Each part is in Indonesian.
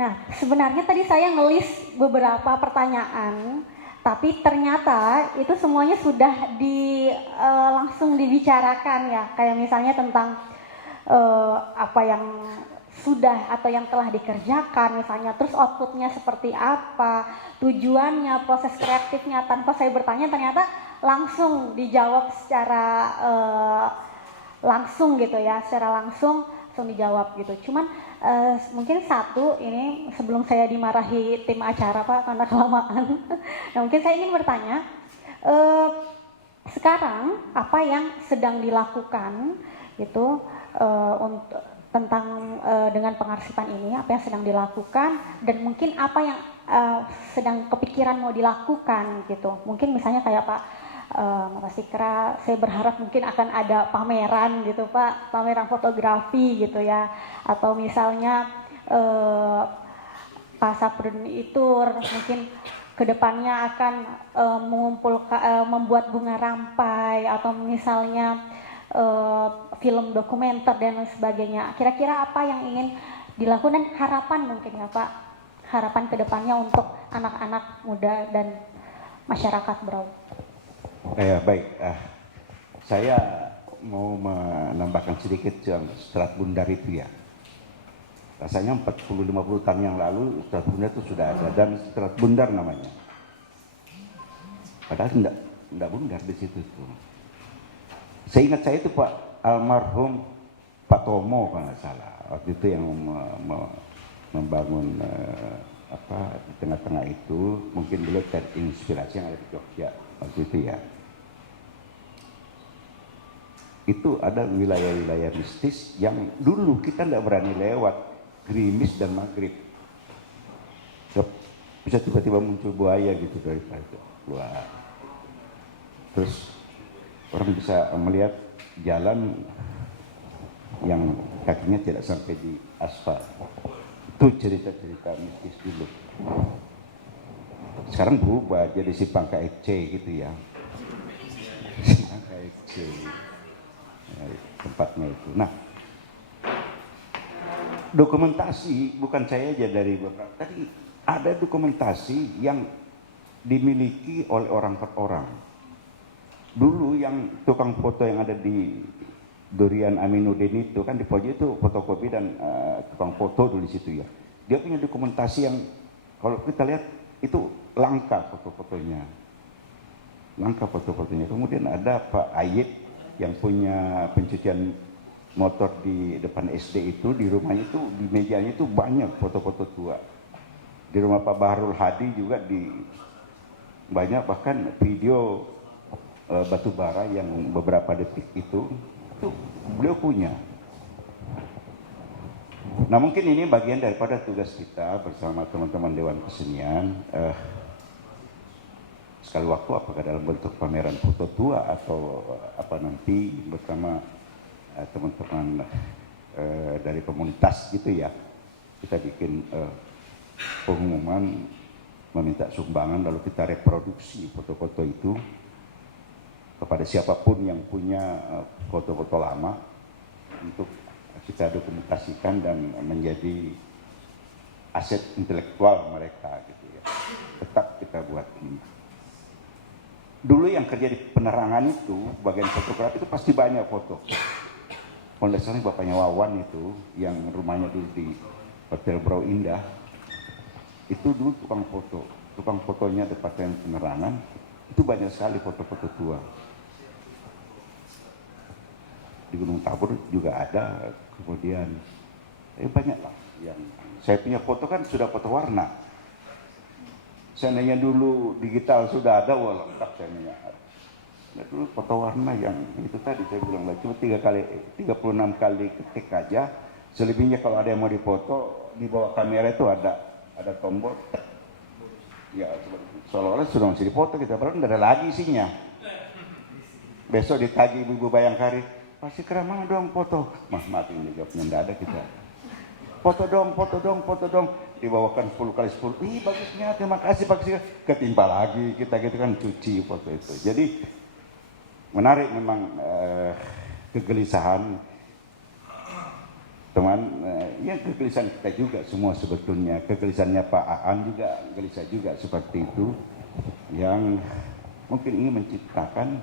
Nah, sebenarnya tadi saya ngelis beberapa pertanyaan, tapi ternyata itu semuanya sudah langsung dibicarakan ya. Kayak misalnya tentang apa yang sudah atau yang telah dikerjakan misalnya, terus outputnya seperti apa, tujuannya, proses kreatifnya, tanpa saya bertanya ternyata langsung dijawab secara langsung gitu ya, secara langsung dijawab gitu. Cuman mungkin satu ini sebelum saya dimarahi tim acara Pak karena kelamaan. Nah, mungkin saya ingin bertanya, sekarang apa yang sedang dilakukan gitu untuk tentang dengan pengarsipan ini, apa yang sedang dilakukan dan mungkin apa yang sedang kepikiran mau dilakukan gitu. Mungkin misalnya kayak Mas Ikra, saya berharap mungkin akan ada pameran gitu Pak, pameran fotografi gitu ya, atau misalnya Pak Saprudin Itur mungkin kedepannya akan membuat bunga rampai atau misalnya film dokumenter dan lain sebagainya. Kira-kira apa yang ingin dilakukan dan harapan mungkin ya Pak, harapan kedepannya untuk anak-anak muda dan masyarakat Berau. Baik, saya mau menambahkan sedikit yang Serat Bundar itu ya. Rasanya 40-50 tahun yang lalu Serat Bundar itu sudah ada dan Serat Bundar namanya. Padahal tidak bundar di situ tuh. Seingat saya itu Pak almarhum Pak Tomo kalau nggak salah waktu itu yang membangun di tengah-tengah itu, mungkin beliau terinspirasi yang ada di Jogja waktu itu ya. Itu ada wilayah-wilayah mistis yang dulu kita tidak berani lewat, gerimis dan maghrib. Bisa tiba-tiba muncul buaya gitu dari itu keluar. Terus orang bisa melihat jalan yang kakinya tidak sampai di aspal. Itu cerita-cerita mistis dulu. Sekarang berubah jadi Simpang KFC gitu ya. Simpang KFC tempatnya itu. Nah, dokumentasi bukan saya aja dari beberapa. Tadi ada dokumentasi yang dimiliki oleh orang per orang. Dulu yang tukang foto yang ada di Durian Aminuddin itu kan di pojok itu fotokopi dan tukang foto dulu di situ ya. Dia punya dokumentasi yang kalau kita lihat itu langka foto-fotonya. Langka foto-fotonya. Kemudian ada Pak Ayib yang punya pencucian motor di depan SD itu, di rumahnya itu, di mejanya itu banyak foto-foto tua. Di rumah Pak Bahrul Hadi juga banyak bahkan video batu bara yang beberapa detik itu beliau punya. Nah mungkin ini bagian daripada tugas kita bersama teman-teman Dewan Kesenian, sekali waktu apakah dalam bentuk pameran foto tua atau apa nanti bersama teman-teman dari komunitas gitu ya, kita bikin pengumuman meminta sumbangan lalu kita reproduksi foto-foto itu kepada siapapun yang punya foto-foto lama untuk kita dokumentasikan dan menjadi aset intelektual mereka gitu ya. Tetap kita buat ini. Dulu yang kerja di penerangan itu, bagian fotografi itu pasti banyak foto. Kalau tidak salah bapaknya Wawan itu, yang rumahnya dulu di Hotel Brau Indah, itu dulu tukang foto. Tukang fotonya departemen penerangan, itu banyak sekali foto-foto tua. Di Gunung Tabur juga ada, kemudian banyak lah yang saya punya foto kan sudah foto warna. Seandainya dulu digital sudah ada, wah lengkap saya punya. Nah, dulu foto warna yang itu tadi saya bilang cuma 36 kali ketik aja. Selebihnya kalau ada yang mau dipoto di bawah kamera itu ada tombol. Ya seolah-olah sudah masih dipoto kita, padahal nggak ada lagi isinya. Besok ditagih Ibu Bayangkari, pasti keramang dong foto. Maaf ini jawabnya nggak ada kita. Foto dong. Dibawakan 10 kali 10. Ih bagusnya, terima kasih Pak. Ketimpa lagi kita gitu kan cuci foto itu. Jadi menarik memang kegelisahan. teman, ya kegelisahan kita juga semua sebetulnya, kegelisahannya Pak Aan juga gelisah juga seperti itu, yang mungkin ingin menciptakan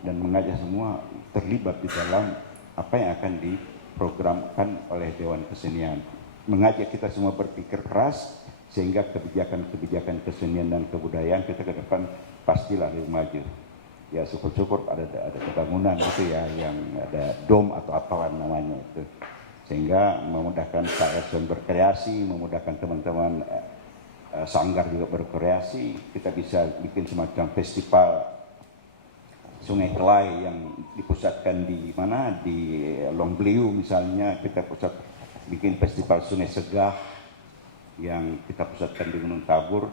dan mengajak semua terlibat di dalam apa yang akan diprogramkan oleh Dewan Kesenian, mengajak kita semua berpikir keras sehingga kebijakan-kebijakan kesenian dan kebudayaan kita ke depan pastilah lebih maju. Ya syukur-syukur ada pembangunan gitu ya, yang ada dom atau apa namanya itu, sehingga memudahkan KSN berkreasi, memudahkan teman-teman sanggar juga berkreasi. Kita bisa bikin semacam festival Sungai Kelai yang dipusatkan di mana, di Longbliu misalnya. Kita bikin festival Sungai Segah yang kita pusatkan di Gunung Tabur.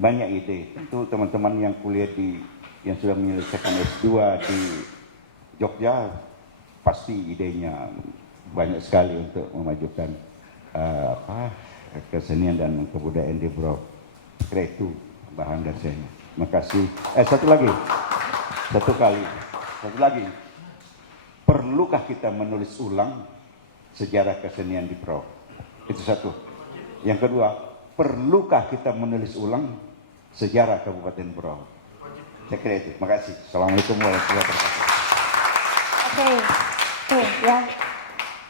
Banyak ide. Tentu teman-teman yang kuliah yang sudah menyelesaikan S2 di Jogja pasti idenya banyak sekali untuk memajukan kesenian dan kebudayaan di Brau. Kira itu bahan dari saya. Terima kasih. Satu lagi. Perlukah kita menulis ulang sejarah kesenian di Brau? Itu satu. Yang kedua, perlukah kita menulis ulang sejarah Kabupaten Brau? Saya kira itu. Terima kasih. Assalamualaikum warahmatullahi wabarakatuh. Oke, ya.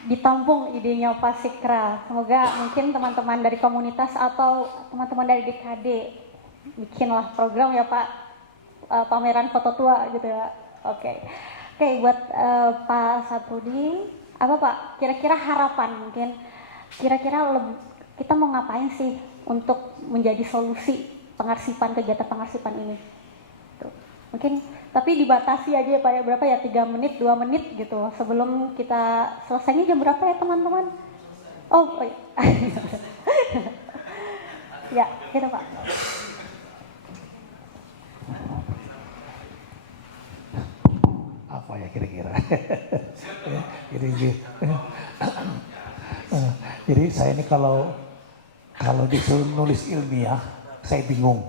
Ditampung idenya Pak Sikra. Semoga mungkin teman-teman dari komunitas atau teman-teman dari DKD bikinlah program ya Pak, pameran foto tua gitu ya. Oke, buat Pak Saprudi, apa Pak? Kira-kira harapan mungkin, kita mau ngapain sih untuk menjadi solusi kegiatan pengarsipan ini? Tuh. Mungkin tapi dibatasi aja ya Pak ya, berapa ya, 3 menit, 2 menit gitu sebelum kita selesainya jam berapa ya teman-teman? Oh iya. Ya, gitu Pak. Apa ya kira-kira? Jadi saya ini kalau disuruh nulis ilmiah, saya bingung.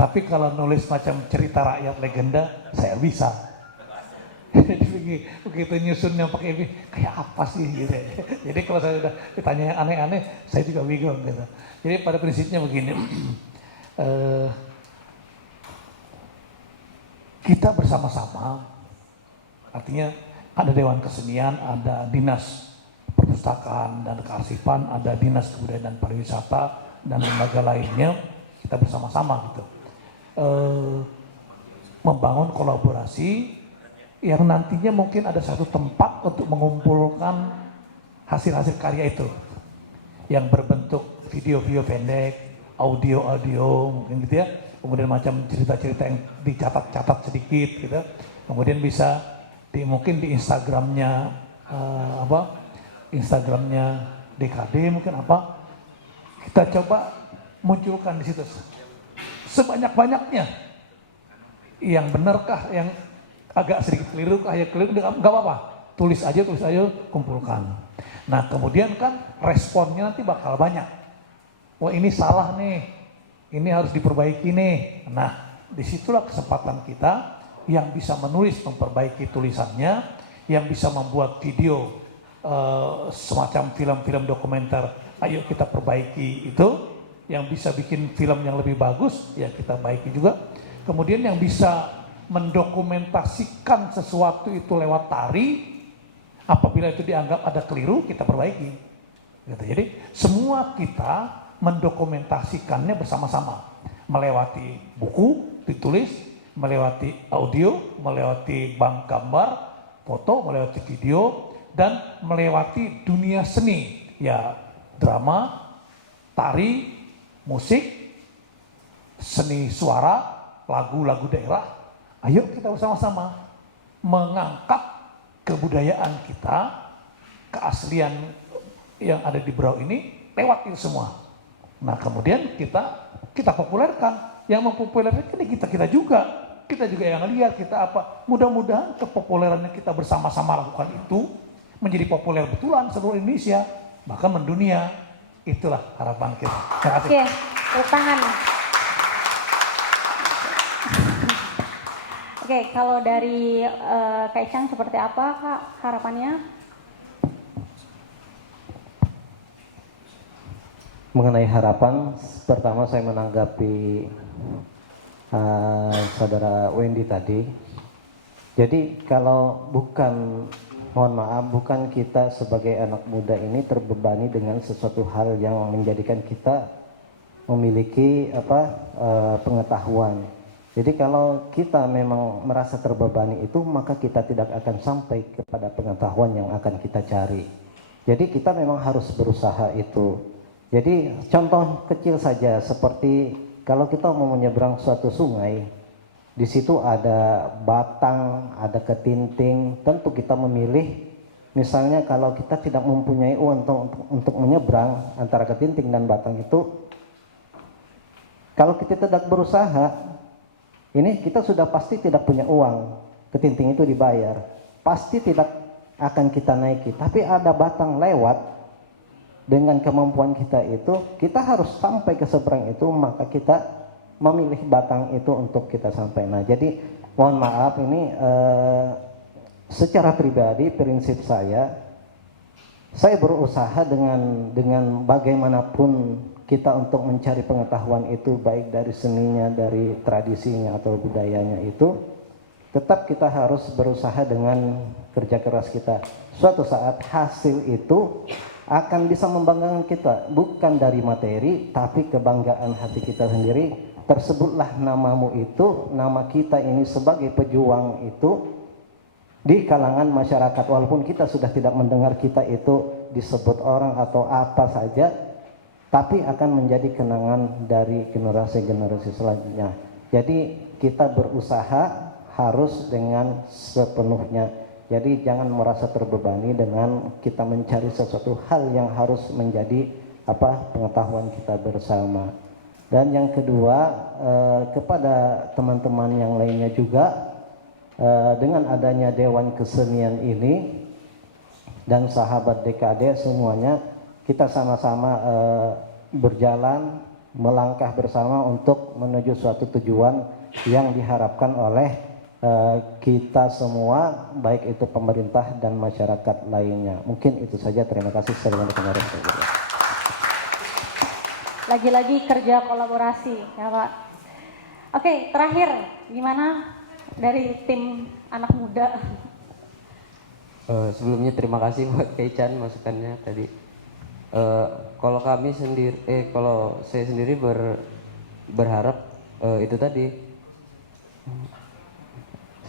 Tapi kalau nulis macam cerita rakyat legenda, saya bisa. Jadi begitu nyusunnya pakai ini, kayak apa sih gitu. Jadi kalau saya udah ditanya yang aneh-aneh, saya juga bingung gitu. Jadi pada prinsipnya begini, kita bersama-sama, artinya ada Dewan Kesenian, ada Dinas Perpustakaan dan Kearsipan, ada Dinas Kebudayaan dan Pariwisata, dan lembaga lainnya, kita bersama-sama gitu. Membangun kolaborasi yang nantinya mungkin ada satu tempat untuk mengumpulkan hasil-hasil karya itu yang berbentuk video-video pendek, audio mungkin gitu ya, kemudian macam cerita-cerita yang dicatat-catat sedikit gitu, kemudian bisa mungkin di Instagramnya Instagramnya DKD mungkin kita coba munculkan di situ sebanyak-banyaknya. Yang benarkah, yang agak sedikit keliru kah, ya keliru, nggak apa-apa, tulis aja, kumpulkan. Nah kemudian kan responnya nanti bakal banyak. Wah ini salah nih, ini harus diperbaiki nih. Nah disitulah kesempatan kita yang bisa menulis, memperbaiki tulisannya, yang bisa membuat video semacam film-film dokumenter, ayo kita perbaiki itu. Yang bisa bikin film yang lebih bagus, ya kita baiki juga. Kemudian yang bisa mendokumentasikan sesuatu itu lewat tari, apabila itu dianggap ada keliru, kita perbaiki. Gitu. Jadi semua kita mendokumentasikannya bersama-sama, melewati buku ditulis, melewati audio, melewati bank gambar, foto, melewati video, dan melewati dunia seni, ya drama, tari, musik, seni suara, lagu-lagu daerah. Ayo kita bersama-sama mengangkat kebudayaan kita, keaslian yang ada di Brau ini lewat itu semua. Nah kemudian kita populerkan. Yang mempopulerkan ini kita juga. Kita juga yang lihat, kita apa. Mudah-mudahan kepopulerannya kita bersama-sama lakukan itu menjadi populer betulan seluruh Indonesia, bahkan mendunia. Itulah harapan kita. Terima kasih. Oke, tepuk tangan. Oke, kalau dari Kak Ican seperti apa Kak harapannya? Mengenai harapan, pertama saya menanggapi saudara Wendy tadi. Jadi kalau bukan, mohon maaf, bukan kita sebagai anak muda ini terbebani dengan sesuatu hal yang menjadikan kita memiliki pengetahuan. Jadi kalau kita memang merasa terbebani itu, maka kita tidak akan sampai kepada pengetahuan yang akan kita cari. Jadi kita memang harus berusaha itu. Jadi contoh kecil saja seperti kalau kita mau menyeberang suatu sungai, di situ ada batang, ada ketinting, tentu kita memilih. Misalnya kalau kita tidak mempunyai uang untuk menyeberang antara ketinting dan batang itu, kalau kita tidak berusaha, ini kita sudah pasti tidak punya uang, ketinting itu dibayar, pasti tidak akan kita naiki. Tapi ada batang lewat, dengan kemampuan kita itu, kita harus sampai ke seberang itu, maka kita memilih batang itu untuk kita sampai. Nah, jadi mohon maaf ini secara pribadi prinsip saya berusaha dengan bagaimanapun kita untuk mencari pengetahuan itu, baik dari seninya, dari tradisinya atau budayanya itu, tetap kita harus berusaha dengan kerja keras kita. Suatu saat hasil itu akan bisa membanggakan kita, bukan dari materi, tapi kebanggaan hati kita sendiri. Tersebutlah namamu itu, nama kita ini sebagai pejuang itu di kalangan masyarakat. Walaupun kita sudah tidak mendengar kita itu disebut orang atau apa saja, tapi akan menjadi kenangan dari generasi-generasi selanjutnya. Jadi kita berusaha harus dengan sepenuhnya. Jadi jangan merasa terbebani dengan kita mencari sesuatu hal yang harus menjadi pengetahuan kita bersama. Dan yang kedua, kepada teman-teman yang lainnya juga, dengan adanya Dewan Kesenian ini dan sahabat DKD semuanya, kita sama-sama berjalan, melangkah bersama untuk menuju suatu tujuan yang diharapkan oleh kita semua, baik itu pemerintah dan masyarakat lainnya. Mungkin itu saja, terima kasih. Lagi-lagi kerja kolaborasi ya Pak. Oke, terakhir gimana dari tim anak muda? Sebelumnya terima kasih buat Keichan masukannya tadi. Kalau kami sendiri, kalau saya sendiri berharap itu tadi,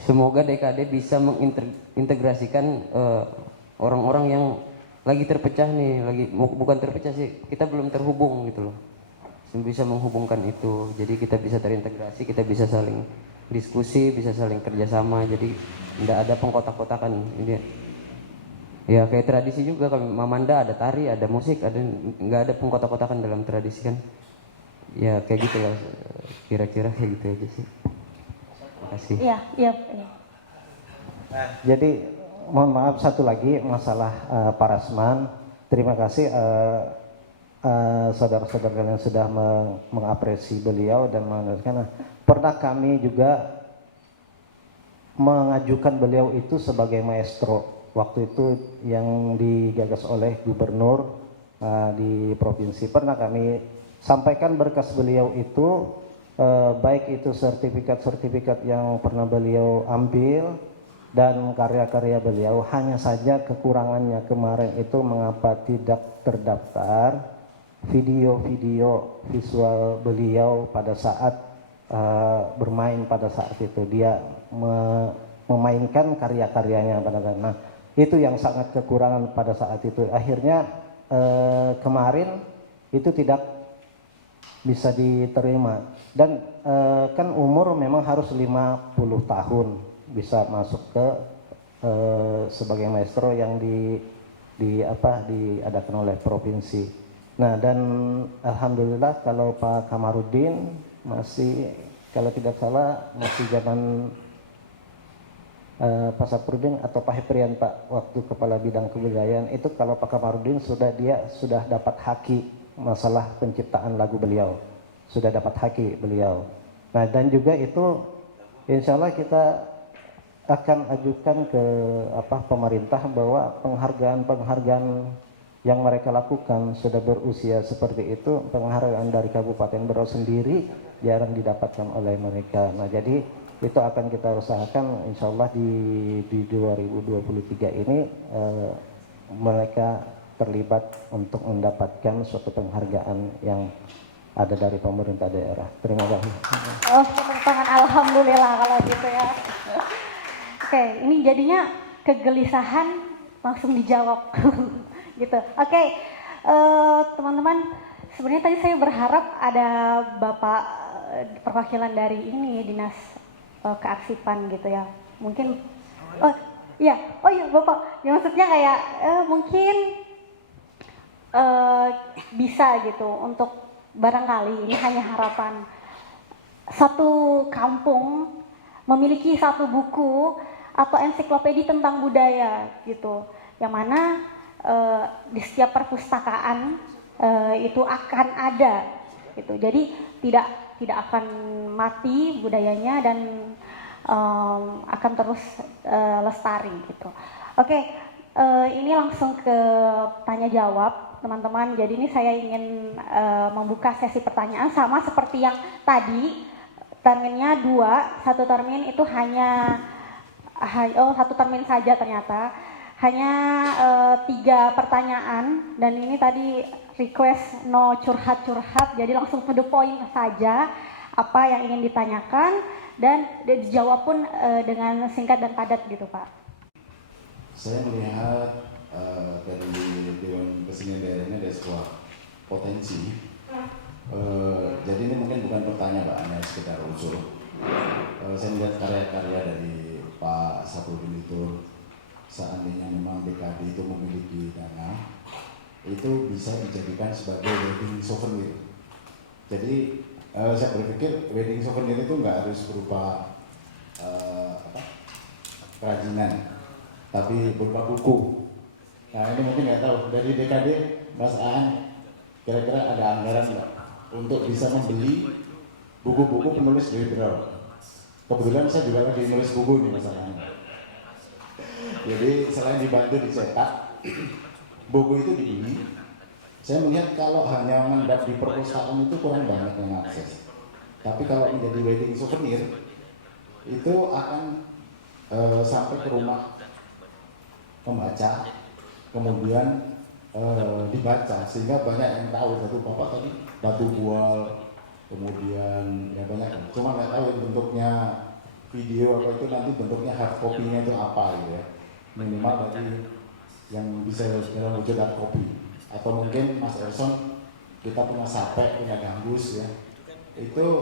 semoga DKD bisa mengintegrasikan orang-orang yang lagi terpecah nih, bukan terpecah sih, kita belum terhubung gitu loh. Bisa menghubungkan itu, jadi kita bisa terintegrasi, kita bisa saling diskusi, bisa saling kerjasama, jadi tidak ada pengkotak-kotakan. Ya kayak tradisi juga, kalau Mamanda ada tari, ada musik, nggak ada pengkotak-kotakan dalam tradisi kan. Ya kayak gitu lah, kira-kira kayak gitu aja sih. Kasih. Iya. Jadi mohon maaf satu lagi masalah Pak Rasman. Terima kasih saudara-saudara kalian sudah mengapresiasi beliau dan meneruskan. Pernah kami juga mengajukan beliau itu sebagai maestro. Waktu itu yang digagas oleh gubernur di provinsi. Pernah kami sampaikan berkas beliau itu, baik itu sertifikat-sertifikat yang pernah beliau ambil dan karya-karya beliau. Hanya saja kekurangannya kemarin itu mengapa tidak terdaftar video-video visual beliau pada saat bermain pada saat itu. Dia memainkan karya-karyanya pada saat. Nah, itu yang sangat kekurangan pada saat itu. Akhirnya kemarin itu tidak bisa diterima. Dan kan umur memang harus 50 tahun bisa masuk ke sebagai maestro yang diadakan oleh provinsi. Nah, dan alhamdulillah kalau Pak Kamarudin masih, kalau tidak salah masih zaman Pak Saprudin atau Pak Heprian Pak, waktu kepala bidang kebudayaan itu, kalau Pak Kamarudin dia sudah dapat haki masalah penciptaan lagu beliau, sudah dapat haki beliau. Nah, dan juga itu insya Allah kita akan ajukan ke pemerintah bahwa penghargaan yang mereka lakukan sudah berusia seperti itu, penghargaan dari Kabupaten Berau sendiri jarang didapatkan oleh mereka. Nah, jadi itu akan kita usahakan insya Allah di 2023 ini mereka terlibat untuk mendapatkan suatu penghargaan yang ada dari pemerintah daerah. Terima kasih. Oh, tepuk tangan alhamdulillah kalau gitu ya. Oke, ini jadinya kegelisahan langsung dijawab gitu. Oke, teman-teman, sebenarnya tadi saya berharap ada Bapak perwakilan dari ini Dinas Kearsipan gitu ya. Mungkin oh iya Bapak, ya maksudnya kayak mungkin bisa gitu untuk barangkali ini hanya harapan satu kampung memiliki satu buku atau ensiklopedia tentang budaya gitu, yang mana di setiap perpustakaan itu akan ada gitu. Jadi tidak akan mati budayanya dan akan terus lestari gitu. Oke, ini langsung ke tanya jawab teman-teman. Jadi ini saya ingin membuka sesi pertanyaan sama seperti yang tadi. Terminnya 2, satu termin itu hanya satu termin saja ternyata. Hanya 3 pertanyaan, dan ini tadi request no curhat-curhat, jadi langsung to the point saja apa yang ingin ditanyakan dan dijawab pun dengan singkat dan padat gitu Pak. Saya melihat dari Dewan Kesenian Daerah ini ada sebuah potensi. Jadi ini mungkin bukan pertanyaan Pak, hanya sekedar usul. Saya melihat karya-karya dari Pak Saprudin itu, seandainya memang DKD itu memiliki dana, itu bisa dijadikan sebagai wedding souvenir. Jadi saya berpikir wedding souvenir itu nggak harus berupa kerajinan, tapi berupa buku. Nah ini mungkin nggak tahu dari DKD Mas Aan kira-kira ada anggaran nggak untuk bisa membeli buku-buku penulis dari Berau. Kebetulan saya juga lagi nulis buku nih masalahnya. Jadi selain dibantu dicetak, buku itu dibeli. Saya melihat kalau hanya mengendap di perpustakaan itu kurang banyak yang akses. Tapi kalau menjadi wedding souvenir itu akan sampai ke rumah pembaca, kemudian dibaca sehingga banyak yang tahu. Satu Bapak tadi batu bual, kemudian ya banyak. Cuma nggak tahu bentuknya video apa itu, nanti bentuknya hard copy-nya itu apa gitu ya. Minimal bagi yang bisa dalam wujud hard copy. Atau mungkin Mas Erson, kita punya Sape, punya Gambus ya. Itu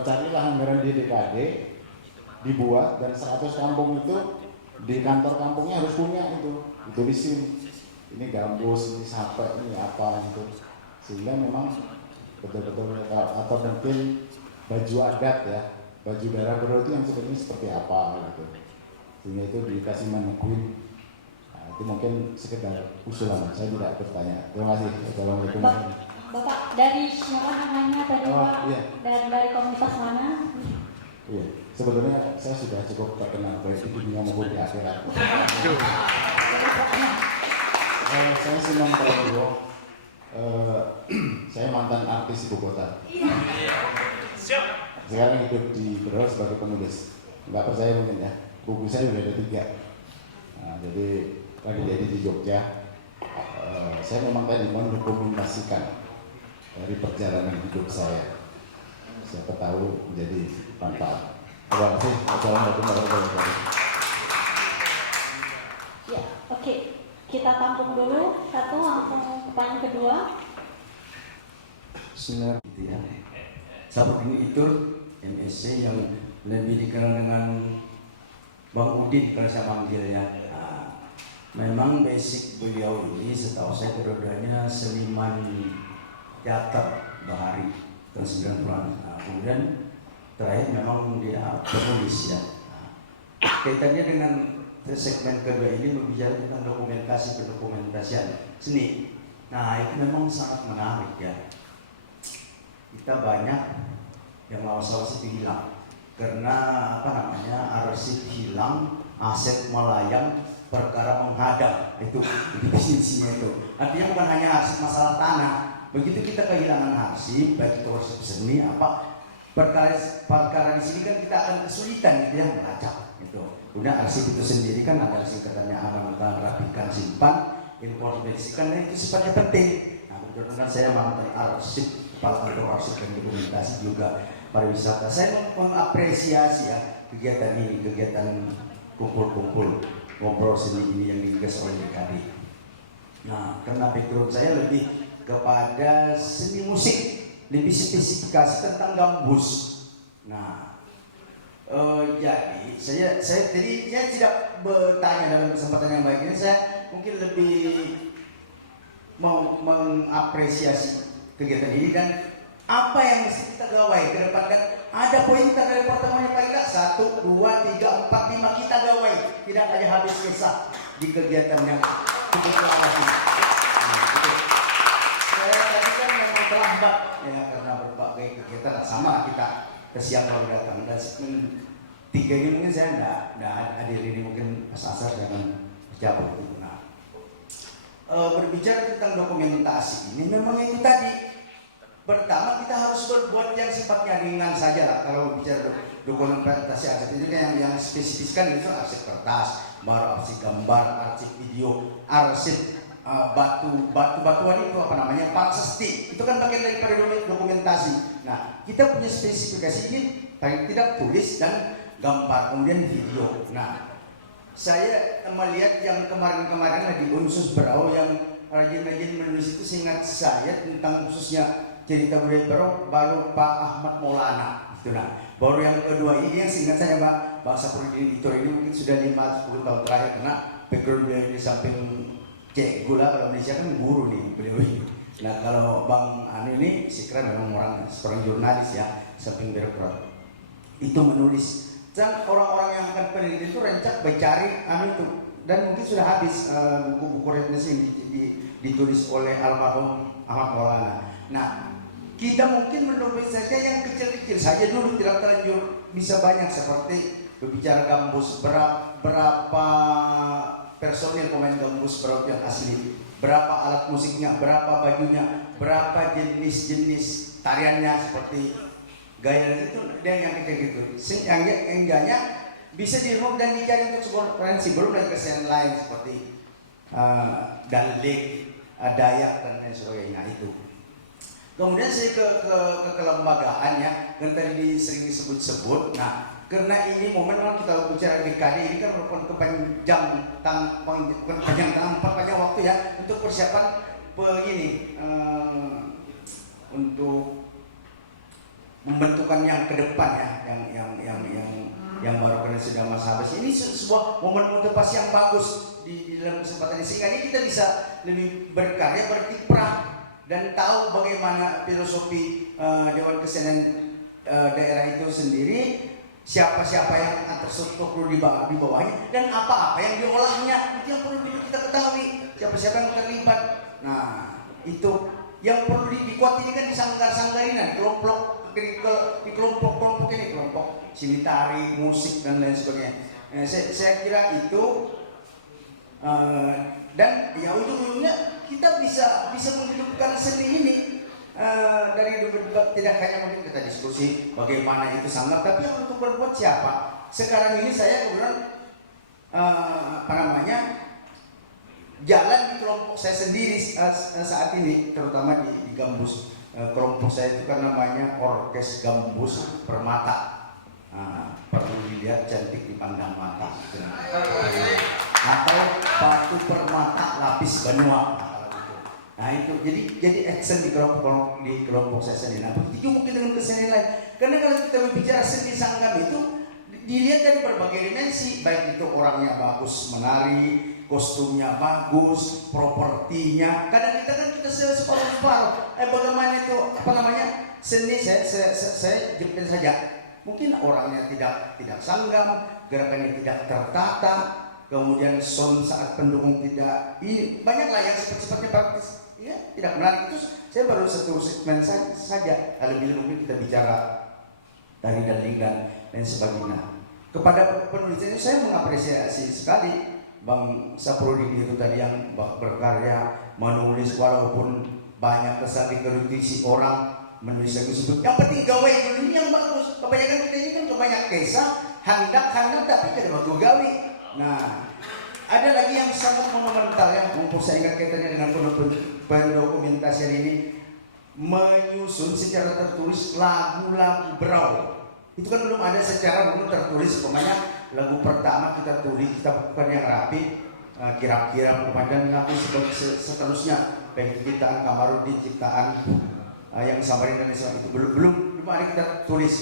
carilah anggaran di DKD, dibuat, dan 100 kampung itu di kantor kampungnya harus punya itu, ditulisin ini Gambus, ini Sape, ini apa gitu. Sehingga memang betul-betul, atau mungkin baju adat ya, baju daerah Berau itu yang sebenarnya seperti apa gitu. Sehingga itu dikasih manekuin. Nah, itu mungkin sekedar usulan, saya tidak bertanya. Terima kasih. Assalamualaikum. Bapak dari siapa namanya tadi Pak? Iya. Dan dari komunitas mana? Iya, sebetulnya saya sudah cukup terkenal baik di dunia maupun di akhirat. Saya senang kalau dulu, saya mantan artis ibu kota. Sekarang hidup di Berau sebagai penulis. Nggak percaya mungkin ya, buku saya sudah ada 3. Nah, jadi lagi jadi di Jogja. Saya memang tadi mendokumentasikan dari perjalanan hidup saya. Siapa tahu menjadi manfaat. Terima kasih. Assalamualaikum warahmatullahi wabarakatuh. Ya, oke. Kita tampung dulu satu, langsung pertanyaan kedua. Sebenarnya gitu ya. Saprudin itu MSc yang lebih dikenal dengan Bang Udin kalau saya panggilnya. Nah, memang basic beliau ini setahu saya kedudukannya seniman teater bahari tahun 90-an. Nah, kemudian terakhir memang dia penulis ya. Nah, kaitannya dengan segmen kedua ini berbicara tentang dokumentasi pendokumentasian seni. Nah itu memang sangat menarik ya. Kita banyak yang lawas-lawas itu hilang karena arsip hilang, aset melayang, perkara menghadang, itu definisinya itu. Artinya bukan hanya arsip masalah tanah. Begitu kita kehilangan arsip, baik itu arsip seni apa, perkara di sini kan kita akan kesulitan gitu ya melacak itu. Kemudian arsip itu sendiri kan ada singkatannya amankan, rapikan, simpan, informasikan, dan itu sifatnya penting. Nah, kebetulan saya mantan arsip, kepala kantor arsip dan dokumentasi juga pariwisata. Saya mengapresiasi ya kegiatan ini, kegiatan kumpul-kumpul ngobrol seni ini yang digagas oleh DKD. Nah, karena background saya lebih kepada seni musik, lebih spesifikasi tentang gambus. Nah, jadi saya tidak bertanya dalam kesempatan yang baik ini. Saya mungkin lebih mau mengapresiasi kegiatan ini dan apa yang mesti kita gawai ke depan. Dan ada poin dari pertemuannya Pak Ika, 1, 2, 3, 4, 5 kita gawai. Tidak hanya habis kisah di kegiatan yang kebetulan ini. Saya tadi kan memang terlambat ya karena berbagai kegiatan sama kita kesiang baru datang. Dan 3 ini mungkin saya tidak hadir ini, mungkin asal saya akan jawab itu. Nah, berbicara tentang dokumentasi ini memang itu tadi. Pertama kita harus berbuat yang sifatnya ringan saja lah. Kalau bicara dokumentasi arsip itu kan yang spesifikkan itu arsip kertas, baru arsip gambar, arsip video, arsip batuan itu apa namanya, prasasti. Itu kan bagian daripada dokumentasi. Nah, kita punya spesifikasi ini paling tidak tulis dan gambar, kemudian video. Nah, saya melihat yang kemarin-kemarin di Unsus Berau yang rajin-rajin menulis itu, seingat saya tentang khususnya cerita budaya baru Pak Ahmad Maulana gitu. Nah, baru yang kedua ini yang seingat saya Pak Saprudin editor ini mungkin sudah 5-10 tahun terakhir, karena background beliau di samping cek gula kalau Indonesia kan guru nih beliau ini. Nah, kalau Bang Anu ini saya kira memang seorang jurnalis ya, samping birokrat itu menulis. Dan orang-orang yang akan peneliti itu rencak mencari itu, dan mungkin sudah habis buku-buku referensi yang ditulis oleh almarhum Ahmad Maulana. Nah, kita mungkin menulis saja yang kecil-kecil saja dulu, tidak terlanjur bisa banyak, seperti berbicara gambus, berapa personil pemain gambus berapa yang asli, berapa alat musiknya, berapa bajunya, berapa jenis-jenis tariannya, seperti gaya itu, dan yang kayak gitu. Yang enggaknya bisa diremuk dan dicari untuk sebuah referensi, belum lagi kesenian lain seperti Daleg, Dayak dan lain sebagainya itu. Kemudian saya ke kelembagaan ya, yang tadi sering disebut-sebut. Nah, karena ini momen kalau kita bicara DKD ini kan merupakan panjang waktu ya untuk persiapan untuk membentukan yang ke depan ya, yang baru kena sudah Mas Habis. Ini sebuah momen motivasi yang bagus di dalam kesempatan ini, sehingga kita bisa lebih berkarya, berkiprah, dan tahu bagaimana filosofi Dewan Kesenian daerah itu sendiri, siapa-siapa yang terstruktur di bawahnya, dan apa-apa yang diolahnya, itu yang perlu kita ketahui, siapa-siapa yang terlibat. Nah, itu yang perlu dikuat ini kan di sanggar-sanggar, kelompok di kelompok ini, kelompok seni tari, musik dan lain sebagainya. Saya kira itu dan ya ujung-ujungnya kita bisa menghidupkan seni ini dari tidak hanya mungkin kita diskusi bagaimana itu sanggar, tapi yang untuk berbuat siapa. Sekarang ini saya kemudian jalan di kelompok saya sendiri saat ini, terutama di Gambus. Kelompok saya itu kan namanya Orkes Gambus Permata. Perlu dilihat cantik dipandang mata, atau batu permata lapis benua. Nah itu jadi action di kelompok saya sendiri. Nah begitu mungkin dengan kesenian lain. Karena kalau kita berbicara seni sanggar itu dilihat dari berbagai dimensi, baik itu orangnya bagus menari, kostumnya bagus, propertinya. Kadang kita separuh-separuh. Bagaimana itu seni saya jepit saja. Mungkin orangnya tidak sanggam, gerakannya tidak tertata, kemudian sound saat pendukung tidak ini, banyaklah yang seperti praktis, ya tidak menarik. Itu saya baru satu segmen saja. Lebih mungkin kita bicara tari dan linggan dan sebagainya. Kepada penulis ini saya mengapresiasi sekali Bang Saprudin itu tadi yang berkarya, menulis walaupun banyak kesal dikritisi orang, menulis lagu sebut. Yang penting gawe dulu ini yang bagus. Kebanyakan kita ini kan kebanyak kisah, handak tapi tidak bagus gawe. Nah, ada lagi yang sangat monumental yang mumpung saya ingat kaitannya dengan pendokumentasian ini, menyusun secara tertulis lagu-lagu berau. Itu kan belum ada secara belum tertulis. Pokoknya lagu pertama kita tulis, kita bukan yang rapi, kira-kira dan lagu seterusnya, penciptaan Kamarudin, ciptaan yang Samarin dan Islam itu belum ada kita tulis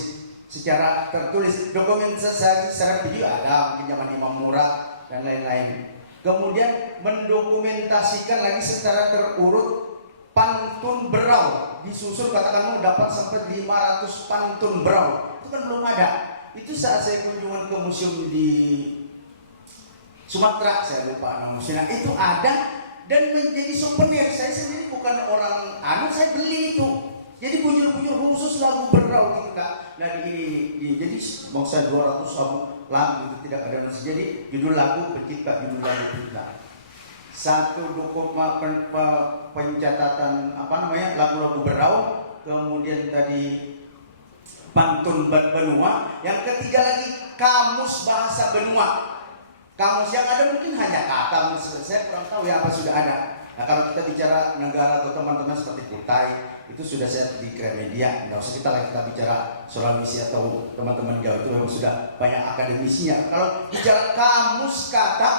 secara tertulis. Dokumentasi secara video ada, mungkin zaman Imam Murad dan lain-lain. Kemudian mendokumentasikan lagi secara terurut pantun berau, disusun katakan dapat sampai 500 pantun berau. Itu kan belum ada. Itu saat saya kunjungan ke museum di Sumatera, saya lupa nama museumnya, itu ada dan menjadi souvenir. Saya sendiri bukan orang saya beli itu. Jadi bujur-bujur khusus lagu berau gitu Kak. Nah jadi bangsa 200 lagu itu tidak ada masih. Jadi judul lagu pencipta, judul lagu pencipta. Satu dokumen pencatatan lagu-lagu berau, kemudian tadi pantun benua, yang ketiga lagi kamus bahasa benua. Kamus yang ada mungkin hanya kata, saya kurang tahu ya apa sudah ada. Nah kalau kita bicara negara atau teman-teman seperti Kutai, itu sudah saya di Gramedia, nggak usah kita bicara Sulawesi atau teman-teman Jawa, itu memang sudah banyak akademisinya. Kalau bicara kamus kata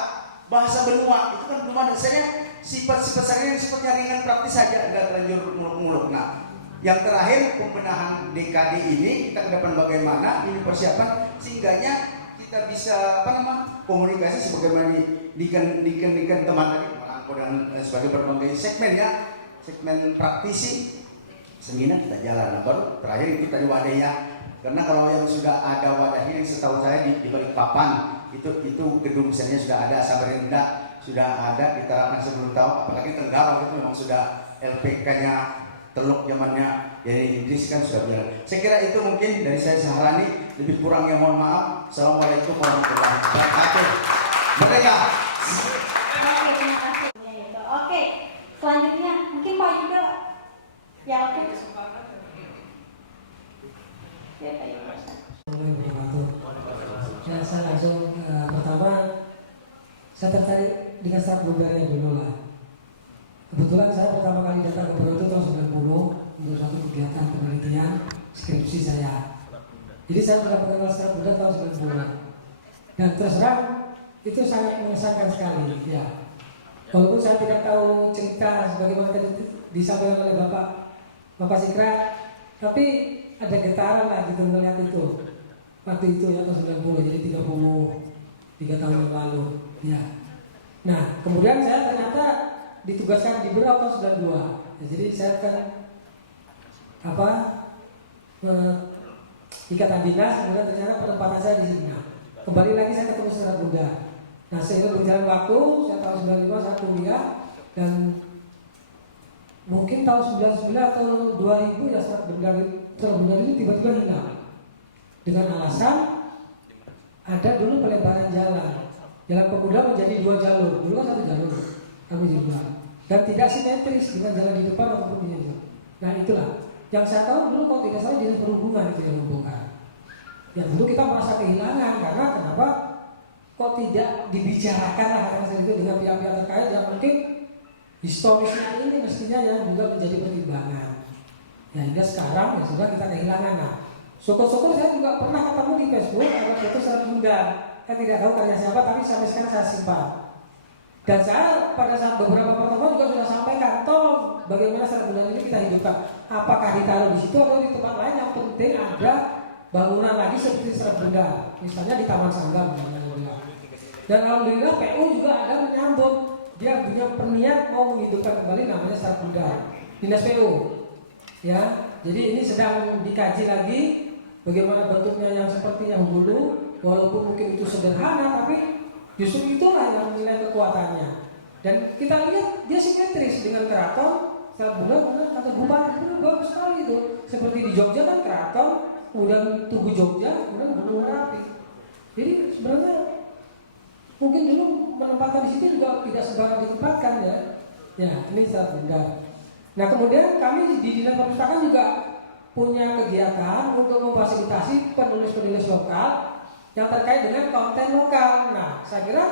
bahasa benua, itu kan belum ada. Saya sifat-sifat saya yang sifatnya ringan praktis saja, nggak terlanjur muluk-muluk. Nah, yang terakhir pembenahan DKD ini, kita ke depan bagaimana ini persiapan sehingganya kita bisa komunikasi sebagaimana dikan teman tadi dan sebagai berbagai segmen ya, segmen praktisi sehingga kita jalan. Nah, baru terakhir itu tadi wadahnya, karena kalau yang sudah ada wadahnya yang setahu saya di balik papan itu gedung misalnya sudah ada, Samarinda sudah ada, kita masih belum tahu, apalagi Tenggarong itu memang sudah LPK-nya Teluk zamannya jadi Inggris kan sudah bilang. Saya kira itu mungkin dari saya Sahrani, lebih kurangnya mohon maaf. Assalamualaikum warahmatullahi wabarakatuh. Merdeka. Oke, selanjutnya mungkin Pak Yuda ya oke. Ya Pak Yuda. Ya, saya langsung pertama saya tertarik dengan serat budaya dulu lah. Kebetulan saya pertama kali datang ke Borobudur tahun 90 untuk suatu kegiatan penelitian skripsi saya. Jadi saya sudah mengenal serat budaya tahun 90. Dan terus terang itu sangat mengesankan sekali. Ya. Walaupun saya tidak tahu cerita sebagaimana tadi disampaikan oleh Bapak Sikra, tapi ada getaran lah gitu melihat itu. Waktu itu ya tahun 90, jadi 33 tahun yang lalu. Ya. Nah, kemudian saya ternyata ditugaskan di Berau tahun 92. Ya, jadi saya kan ikatan dinas, kemudian ternyata penempatan saya di sini. Nah, kembali lagi saya ketemu serat Bunda. Nah, sehingga berjalan waktu, saya tahun 95 saya kuliah dan mungkin tahun 99 atau 2000 ya serat Bunda ini tiba-tiba hilang. Dengan alasan ada dulu pelebaran jalan pemuda menjadi 2 jalur, dulu kan 1 jalur, kami juga, dan tidak simetris dengan jalan di depan ataupun di belakang. Nah itulah yang saya tahu dulu kalau tidak salah dinas perhubungan itu yang membongkar. Ya dulu kita merasa kehilangan karena kenapa kok tidak dibicarakan lah karena itu dengan pihak-pihak terkait yang mungkin historisnya ini mestinya yang juga menjadi pertimbangan. Ya hingga sekarang ya sudah kita kehilangan. Nah, syukur-syukur saya juga pernah ketemu di Facebook ada foto serat Bunda. Saya tidak tahu karya siapa, tapi sampai sekarang saya simpan. Dan saya pada saat beberapa pertemuan juga sudah sampaikan, tolong bagaimana serat Bunda ini kita hidupkan. Apakah ditaruh di situ atau di tempat lain, yang penting ada bangunan lagi seperti serat Bunda, misalnya di Taman Sanggar. Dan alhamdulillah PU juga ada menyambut, dia punya berniat mau menghidupkan kembali namanya serat Bunda, dinas PU. Ya, jadi ini sedang dikaji lagi bagaimana bentuknya yang seperti yang dulu. Walaupun mungkin itu sederhana, tapi justru itulah yang nilai kekuatannya. Dan kita lihat dia simetris dengan keraton, serat Bunda, kemudian kantor bupati itu bagus sekali itu. Seperti di Jogja kan keraton, kemudian Tugu Jogja, kemudian Gunung Merapi. Jadi sebenarnya mungkin dulu menempatkan di situ juga tidak sembarang ditempatkan ya. Ya, ini serat bundar. Nah, kemudian kami di Dinas Perpustakaan juga punya kegiatan untuk memfasilitasi penulis-penulis lokal yang terkait dengan konten lokal. Nah, saya kira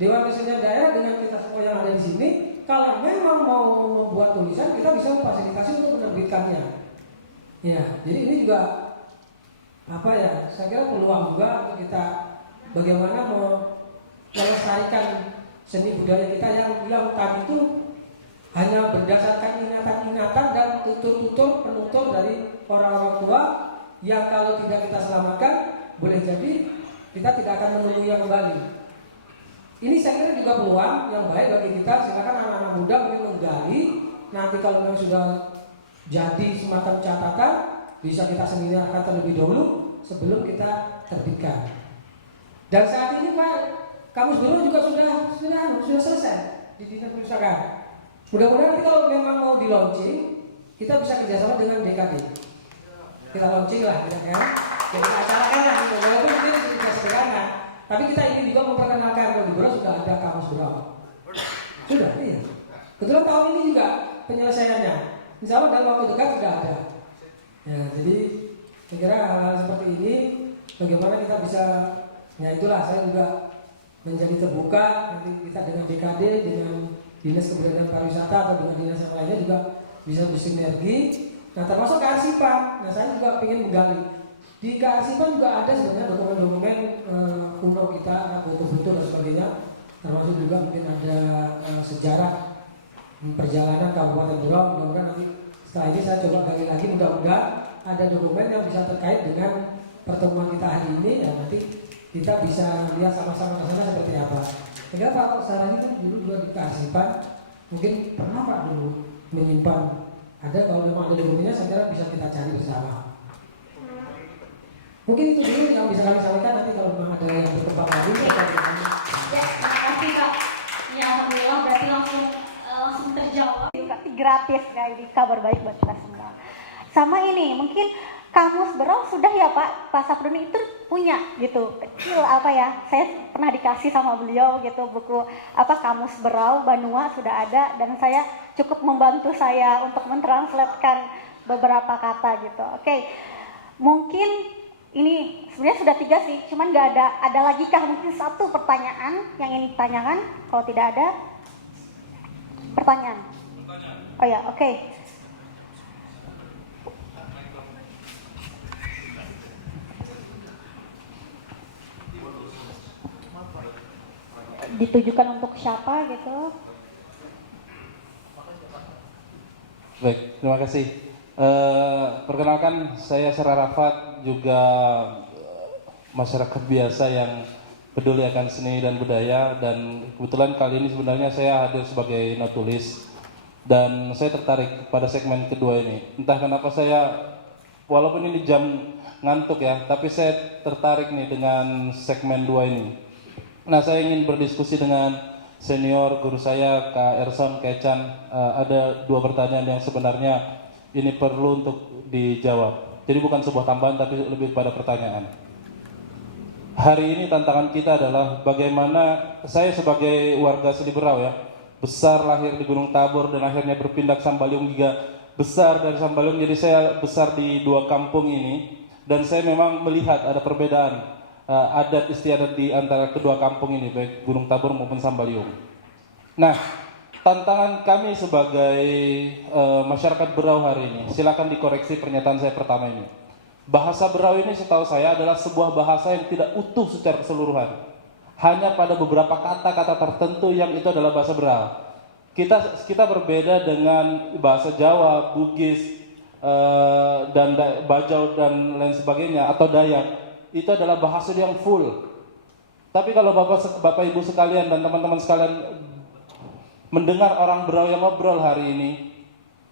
Dewan Kesenian Daerah dengan kita semua yang ada di sini, kalau memang mau membuat tulisan, kita bisa memfasilitasi untuk menerbitkannya. Ya, jadi ini juga apa ya? Saya kira peluang juga untuk kita bagaimana melestarikan seni budaya kita yang tadi itu hanya berdasarkan ingatan-ingatan dan tutur-tutur penutur dari orang-orang tua yang kalau tidak kita selamatkan boleh jadi kita tidak akan menemuinya kembali. Ini saya kira juga peluang yang baik bagi kita. Silakan anak-anak muda mungkin menggali. Nanti kalau memang sudah jadi semacam catatan bisa kita seminarkan terlebih dahulu sebelum kita terbitkan. Dan saat ini Pak Kamus Guru juga sudah selesai di Dinas Perpustakaan. Mudah-mudahan nanti kalau memang mau di launching, kita bisa kerjasama dengan DKD. Kita launching lah, ya kan? Jadi acarakan lah, gitu. Walaupun mungkin tidak sederhana, tapi kita ingin juga memperkenalkan kalau di Gura sudah ada Kamus Guru. Sudah, iya. Kebetulan tahun ini juga penyelesaiannya. Insya Allah dalam waktu dekat sudah ada. Ya, jadi saya kira hal-hal seperti ini, bagaimana kita bisa, ya itulah saya juga menjadi terbuka nanti kita dengan DKD, dengan Dinas Kebudayaan Pariwisata atau dengan dinas yang lainnya juga bisa bersinergi. Nah, termasuk kearsipan. Nah, saya juga ingin menggali di kearsipan juga ada sebenarnya dokumen-dokumen kuno kita, foto-foto dan sebagainya. Termasuk juga mungkin ada sejarah perjalanan Kabupaten Berau. Mudah-mudahan nanti setelah ini saya coba gali lagi. Mudah-mudahan ada dokumen yang bisa terkait dengan pertemuan kita hari ini. Ya, nanti kita bisa lihat sama-sama ke sana seperti apa. Saya Pak Sarani kan dulu juga di kearsipan, mungkin pernah Pak dulu menyimpan. Ada kalau memang ada dokumennya, saya kira bisa kita cari bersama. Mungkin itu dulu yang bisa kami sampaikan. Nanti kalau memang ada yang berkembang lagi, kita ya, terima kasih Kak. Ya, alhamdulillah berarti langsung terjawab. Gratis guys, ini kabar baik buat kita semua. Sama ini mungkin Kamus Berau sudah ya Pak Saprudin itu punya gitu kecil apa ya, saya pernah dikasih sama beliau gitu buku apa Kamus Berau Banua sudah ada dan saya cukup membantu saya untuk mentranslatekan beberapa kata gitu. Oke. Mungkin ini sebenarnya sudah 3 sih, cuman nggak ada lagi kah mungkin satu pertanyaan yang ingin ditanyakan? Kalau tidak ada pertanyaan. Oh ya, oke. Ditujukan untuk siapa gitu? Baik, terima kasih. Perkenalkan, saya Sera Rafat, juga masyarakat biasa yang peduli akan seni dan budaya, dan kebetulan kali ini sebenarnya saya hadir sebagai notulis dan saya tertarik pada segmen kedua ini. Entah kenapa saya, walaupun ini jam ngantuk ya, tapi saya tertarik nih dengan segmen 2 ini. Nah, saya ingin berdiskusi dengan senior guru saya, Kak Erson, Kak Echan. Ada 2 pertanyaan yang sebenarnya ini perlu untuk dijawab. Jadi bukan sebuah tambahan, tapi lebih pada pertanyaan. Hari ini tantangan kita adalah bagaimana saya sebagai warga Sedi Berau ya, besar lahir di Gunung Tabor dan akhirnya berpindah ke Sambaliung juga besar dari Sambaliung. Jadi saya besar di 2 kampung ini dan saya memang melihat ada perbedaan adat istiadat di antara kedua kampung ini, baik Gunung Tabor maupun Sambaliung. Nah, tantangan kami sebagai masyarakat Berau hari ini, silakan dikoreksi pernyataan saya pertama ini. Bahasa Berau ini setahu saya adalah sebuah bahasa yang tidak utuh secara keseluruhan. Hanya pada beberapa kata-kata tertentu yang itu adalah bahasa Berau. Kita berbeda dengan bahasa Jawa, Bugis, dan Bajau dan lain sebagainya, atau Dayak. Itu adalah bahasa yang full. Tapi kalau Bapak Ibu sekalian dan teman-teman sekalian mendengar orang Berau yang ngobrol hari ini,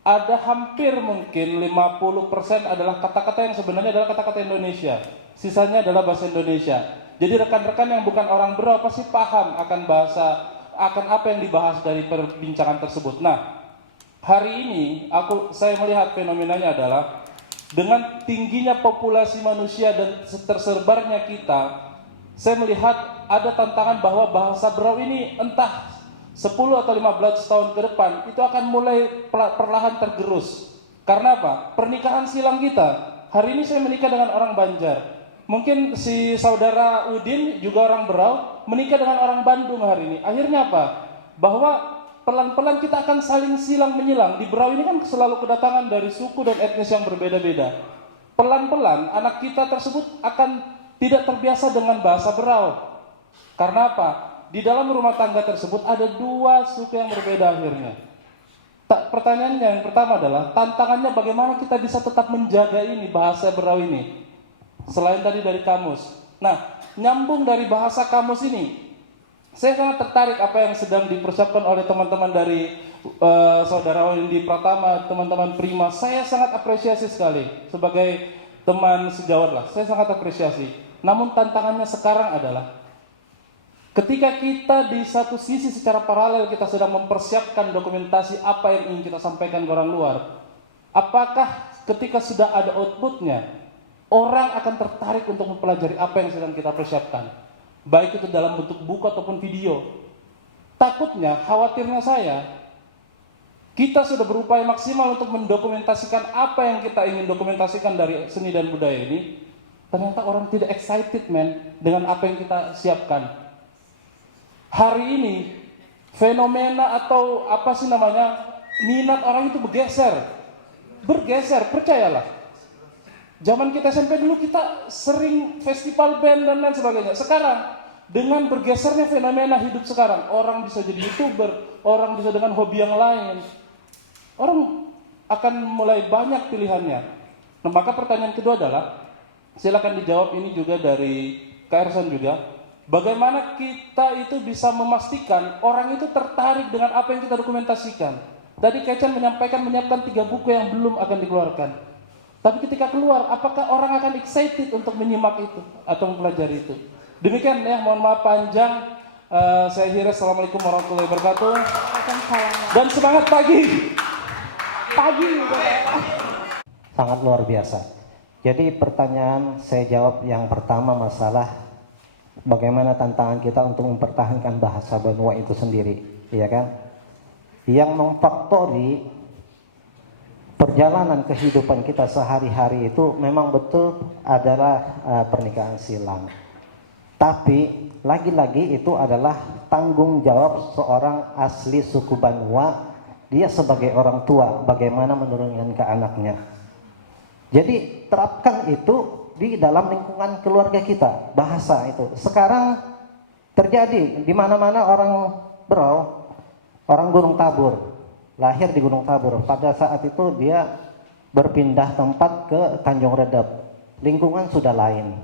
ada hampir mungkin 50% adalah kata-kata yang sebenarnya adalah kata-kata Indonesia. Sisanya adalah bahasa Indonesia. Jadi rekan-rekan yang bukan orang Berau pasti paham akan akan apa yang dibahas dari perbincangan tersebut. Nah, hari ini saya melihat fenomenanya adalah dengan tingginya populasi manusia dan tersebarnya kita, saya melihat ada tantangan bahwa bahasa Berau ini entah 10 atau 15 tahun ke depan itu akan mulai perlahan tergerus. Karena apa? Pernikahan silang kita. Hari ini saya menikah dengan orang Banjar. Mungkin si saudara Udin juga orang Berau menikah dengan orang Bandung hari ini. Akhirnya apa? Bahwa pelan-pelan kita akan saling silang menyilang. Di Berau ini kan selalu kedatangan dari suku dan etnis yang berbeda-beda. Pelan-pelan anak kita tersebut akan tidak terbiasa dengan bahasa Berau. Karena apa? Di dalam rumah tangga tersebut ada dua suku yang berbeda akhirnya. Pertanyaannya yang pertama adalah tantangannya bagaimana kita bisa tetap menjaga ini bahasa Berau ini. Selain tadi dari kamus. Nah, nyambung dari bahasa kamus ini. Saya sangat tertarik apa yang sedang dipersiapkan oleh teman-teman dari saudara Windy Pratama, teman-teman Prima. Saya sangat apresiasi sekali sebagai teman sejawat lah. Saya sangat apresiasi. Namun tantangannya sekarang adalah ketika kita di satu sisi secara paralel kita sedang mempersiapkan dokumentasi apa yang ingin kita sampaikan ke orang luar, apakah ketika sudah ada outputnya, orang akan tertarik untuk mempelajari apa yang sedang kita persiapkan, baik itu dalam bentuk buku ataupun video. Takutnya, khawatirnya saya, kita sudah berupaya maksimal untuk mendokumentasikan apa yang kita ingin dokumentasikan dari seni dan budaya ini, ternyata orang tidak excited dengan apa yang kita siapkan. Hari ini fenomena atau apa sih namanya minat orang itu bergeser, percayalah. Zaman kita SMP dulu kita sering festival band dan lain sebagainya. Sekarang dengan bergesernya fenomena hidup sekarang, orang bisa jadi YouTuber, orang bisa dengan hobi yang lain, orang akan mulai banyak pilihannya. Nah, maka pertanyaan kedua adalah, silakan dijawab ini juga dari Kak Ersan juga. Bagaimana kita itu bisa memastikan orang itu tertarik dengan apa yang kita dokumentasikan. Tadi Kecen menyiapkan 3 buku yang belum akan dikeluarkan. Tapi ketika keluar, apakah orang akan excited untuk menyimak itu atau mempelajari itu? Demikian ya, mohon maaf panjang. Saya akhiri, assalamualaikum warahmatullahi wabarakatuh. Dan semangat pagi. Sangat luar biasa. Jadi pertanyaan saya jawab yang pertama masalah bagaimana tantangan kita untuk mempertahankan bahasa Banua itu sendiri, iya kan? Yang memfaktori perjalanan kehidupan kita sehari-hari itu memang betul adalah pernikahan silang. Tapi lagi-lagi itu adalah tanggung jawab seorang asli suku Banua, dia sebagai orang tua bagaimana menurunkan ke anaknya. Jadi terapkan itu di dalam lingkungan keluarga kita, bahasa itu. Sekarang terjadi di mana-mana orang Berau, orang Gunung Tabur, lahir di Gunung Tabur. Pada saat itu dia berpindah tempat ke Tanjung Redep. Lingkungan sudah lain.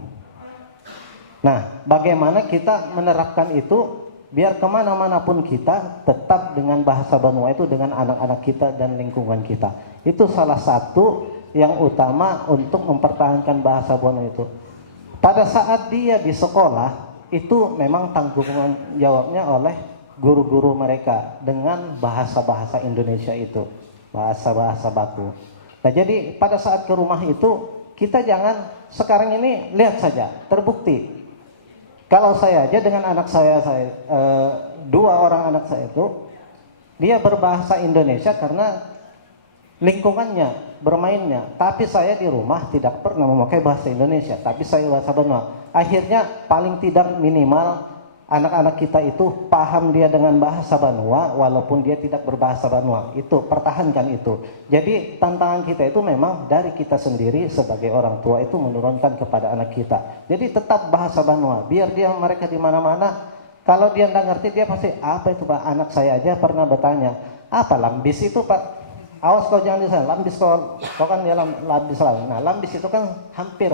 Nah, bagaimana kita menerapkan itu biar kemana-mana pun kita tetap dengan bahasa Banua itu dengan anak-anak kita dan lingkungan kita. Itu salah satu yang utama untuk mempertahankan bahasa Banua itu. Pada saat dia di sekolah, itu memang tanggung jawabnya oleh guru-guru mereka dengan bahasa-bahasa Indonesia itu, bahasa-bahasa baku. Nah, jadi pada saat ke rumah itu, kita jangan sekarang ini lihat saja, terbukti. Kalau saya aja dengan anak saya 2 orang anak saya itu, dia berbahasa Indonesia karena lingkungannya, bermainnya. Tapi saya di rumah tidak pernah memakai bahasa Indonesia, tapi saya bahasa Banua. Akhirnya paling tidak minimal anak-anak kita itu paham dia dengan bahasa Banua walaupun dia tidak berbahasa Banua. Itu pertahankan itu. Jadi tantangan kita itu memang dari kita sendiri sebagai orang tua itu menurunkan kepada anak kita. Jadi tetap bahasa Banua, biar mereka di mana-mana. Kalau dia nggak ngerti, dia pasti apa itu Pak? Anak saya aja pernah bertanya, apa lambis itu Pak? Awas kau jangan disana, lambis kau kan dia lambis lawan. Nah, lambis itu kan hampir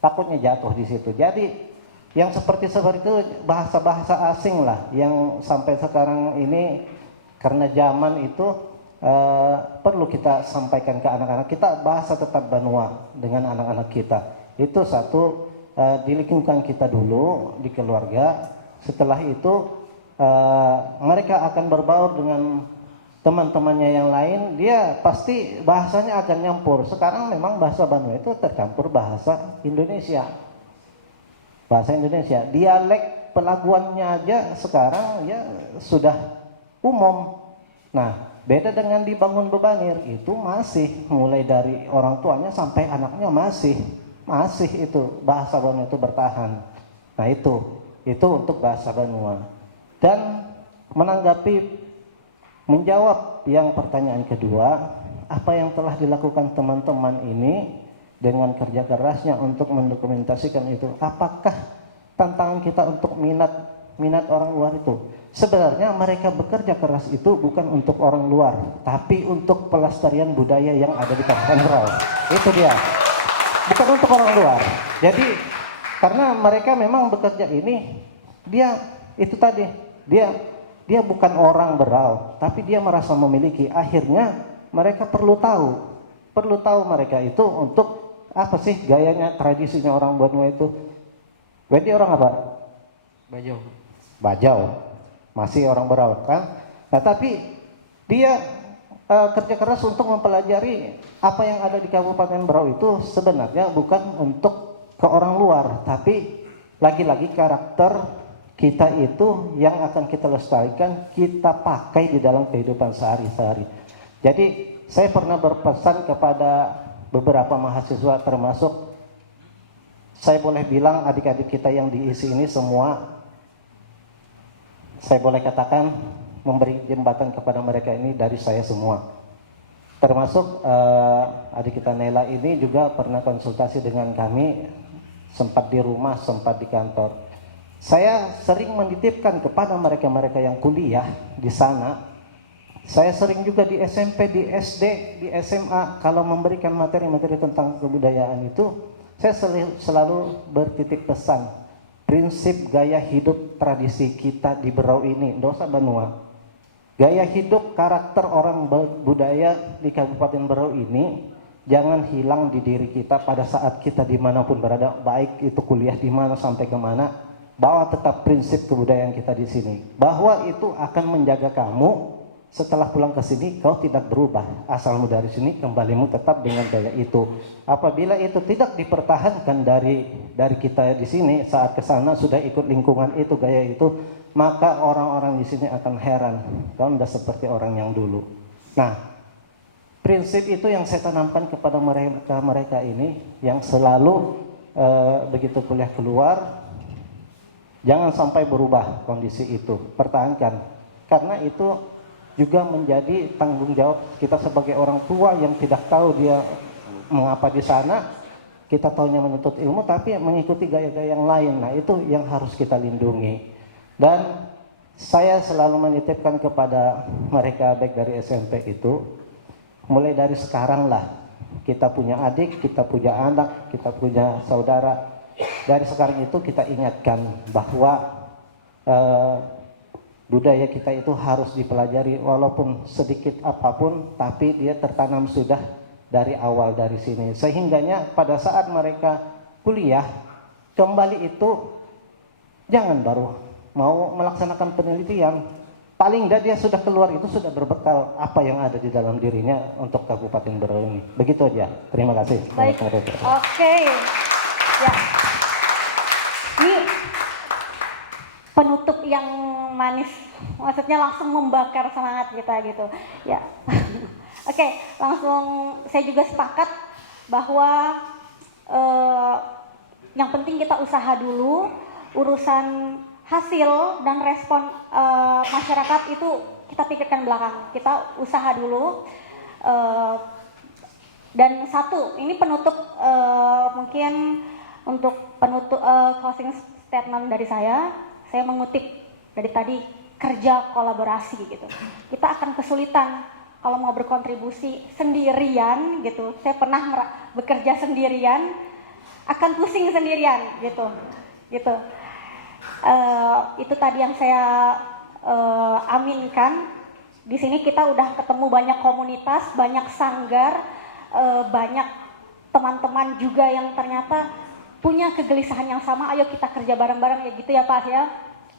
takutnya jatuh di situ. Jadi yang seperti itu bahasa-bahasa asing lah yang sampai sekarang ini karena zaman itu perlu kita sampaikan ke anak-anak kita, bahasa tetap Banua dengan anak-anak kita. Itu satu, di lingkungan kita dulu, di keluarga. Setelah itu mereka akan berbaur dengan teman-temannya yang lain, dia pasti bahasanya akan nyampur. Sekarang memang bahasa Banua itu tercampur bahasa Indonesia. bahasa Indonesia. Dialek pelabuhannya aja sekarang ya sudah umum. Nah, beda dengan di Bangun Bebangir, itu masih mulai dari orang tuanya sampai anaknya masih itu bahasa Banua itu bertahan. Nah, itu untuk bahasa Banua. Dan menjawab yang pertanyaan kedua, apa yang telah dilakukan teman-teman ini dengan kerja kerasnya untuk mendokumentasikan itu, apakah tantangan kita untuk minat orang luar itu? Sebenarnya mereka bekerja keras itu bukan untuk orang luar, tapi untuk pelestarian budaya yang ada di Kabupaten Berau. Itu dia, bukan untuk orang luar. Jadi karena mereka memang bekerja ini, dia bukan orang Berau, tapi dia merasa memiliki. Akhirnya mereka perlu tahu mereka itu untuk apa sih gayanya, tradisinya orang Banua itu. Wedi orang apa? Bajau. Masih orang Berau kan. Nah, tapi dia kerja keras untuk mempelajari apa yang ada di Kabupaten Berau itu sebenarnya bukan untuk ke orang luar, tapi lagi-lagi karakter kita itu yang akan kita lestarikan, kita pakai di dalam kehidupan sehari-hari. Jadi saya pernah berpesan kepada beberapa mahasiswa, termasuk saya boleh bilang adik-adik kita yang diisi ini semua, saya boleh katakan memberi jembatan kepada mereka ini dari saya semua. Termasuk adik kita Nela ini juga pernah konsultasi dengan kami, sempat di rumah, sempat di kantor. Saya sering menitipkan kepada mereka-mereka yang kuliah di sana. Saya sering juga di SMP, di SD, di SMA, kalau memberikan materi-materi tentang kebudayaan itu, saya selalu bertitip pesan. Prinsip gaya hidup tradisi kita di Berau ini, dosa Banua. Gaya hidup karakter orang budaya di Kabupaten Berau ini jangan hilang di diri kita pada saat kita dimanapun berada, baik itu kuliah di mana sampai kemana, bawa tetap prinsip kebudayaan kita di sini. Bahwa itu akan menjaga kamu setelah pulang ke sini, kau tidak berubah. Asalmu dari sini, kembalimu tetap dengan gaya itu. Apabila itu tidak dipertahankan dari kita di sini, saat ke sana sudah ikut lingkungan itu, gaya itu, maka orang-orang di sini akan heran, kau tidak seperti orang yang dulu. Nah, prinsip itu yang saya tanamkan kepada mereka ini, yang selalu begitu kuliah keluar, jangan sampai berubah kondisi itu, pertahankan. Karena itu juga menjadi tanggung jawab kita sebagai orang tua yang tidak tahu dia mengapa di sana. Kita tahunya menuntut ilmu tapi mengikuti gaya-gaya yang lain. Nah, itu yang harus kita lindungi. Dan saya selalu menitipkan kepada mereka baik dari SMP itu, mulai dari sekarang lah, kita punya adik, kita punya anak, kita punya saudara. Dari sekarang itu kita ingatkan bahwa budaya kita itu harus dipelajari walaupun sedikit apapun, tapi dia tertanam sudah dari awal dari sini. Sehingganya pada saat mereka kuliah kembali itu jangan baru mau melaksanakan penelitian. Paling tidak dia sudah keluar itu sudah berbekal apa yang ada di dalam dirinya untuk Kabupaten Berau ini. Begitu aja. Terima kasih. Baik. Oke. Ya. Ini penutup yang manis, maksudnya langsung membakar semangat kita gitu ya. Oke, langsung saya juga sepakat bahwa yang penting kita usaha dulu, urusan hasil dan respon masyarakat itu kita pikirkan belakang, kita usaha dulu. Dan satu, ini penutup mungkin untuk penutup closing statement dari saya mengutip dari tadi, kerja kolaborasi gitu. Kita akan kesulitan kalau mau berkontribusi sendirian gitu. Saya pernah bekerja sendirian, akan pusing sendirian gitu. Itu tadi yang saya aminkan. Di sini kita udah ketemu banyak komunitas, banyak sanggar, banyak teman-teman juga yang ternyata punya kegelisahan yang sama. Ayo kita kerja bareng-bareng ya gitu ya Pak ya.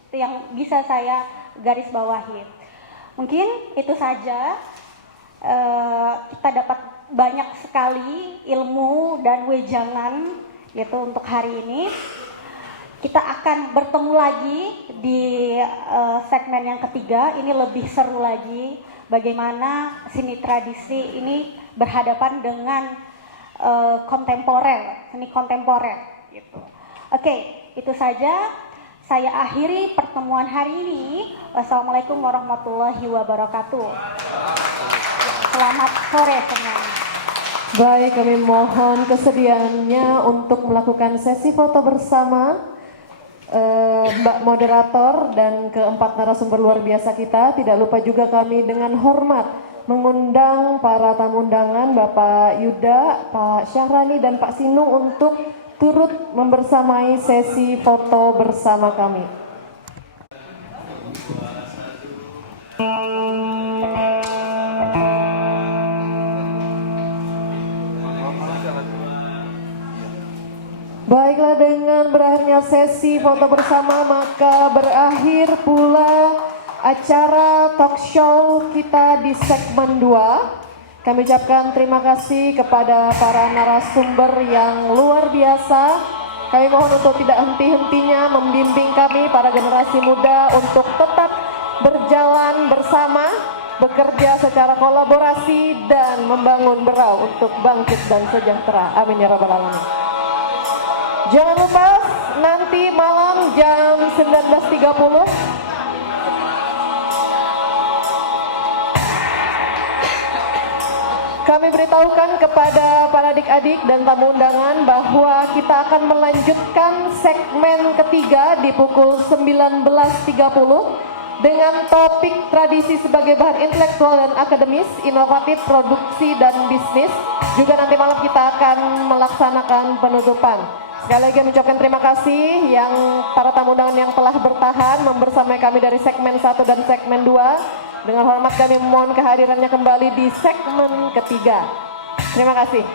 Itu yang bisa saya garis bawahi. Mungkin itu saja. Kita dapat banyak sekali ilmu dan wejangan gitu untuk hari ini. kita akan bertemu lagi di segmen yang ketiga. Ini lebih seru lagi, bagaimana seni tradisi ini berhadapan dengan kontemporer, seni kontemporer gitu. Oke, itu saja. Saya akhiri pertemuan hari ini. Wassalamualaikum warahmatullahi wabarakatuh. Selamat sore semuanya. Baik, kami mohon kesediaannya untuk melakukan sesi foto bersama Mbak Moderator dan keempat narasumber luar biasa kita. Tidak lupa juga kami dengan hormat mengundang para tamu undangan Bapak Yuda, Pak Syahrani, dan Pak Sinung untuk turut membersamai sesi foto bersama kami. Baiklah, dengan berakhirnya sesi foto bersama maka berakhir pula acara talk show kita di segmen 2. Kami ucapkan terima kasih kepada para narasumber yang luar biasa. Kami mohon untuk tidak henti-hentinya membimbing kami para generasi muda untuk tetap berjalan bersama, bekerja secara kolaborasi dan membangun Berau untuk bangkit dan sejahtera. Amin ya rabbal alamin. Jangan lupa nanti malam jam 19.30 kami beritahukan kepada para adik-adik dan tamu undangan bahwa kita akan melanjutkan segmen ketiga di pukul 19.30 dengan topik tradisi sebagai bahan intelektual dan akademis, inovatif, produksi, dan bisnis. Juga nanti malam kita akan melaksanakan penutupan. Sekali lagi kami ucapkan terima kasih yang para tamu undangan yang telah bertahan membersamai kami dari segmen 1 dan segmen 2. Dengan hormat kami mohon kehadirannya kembali di segmen ketiga. Terima kasih.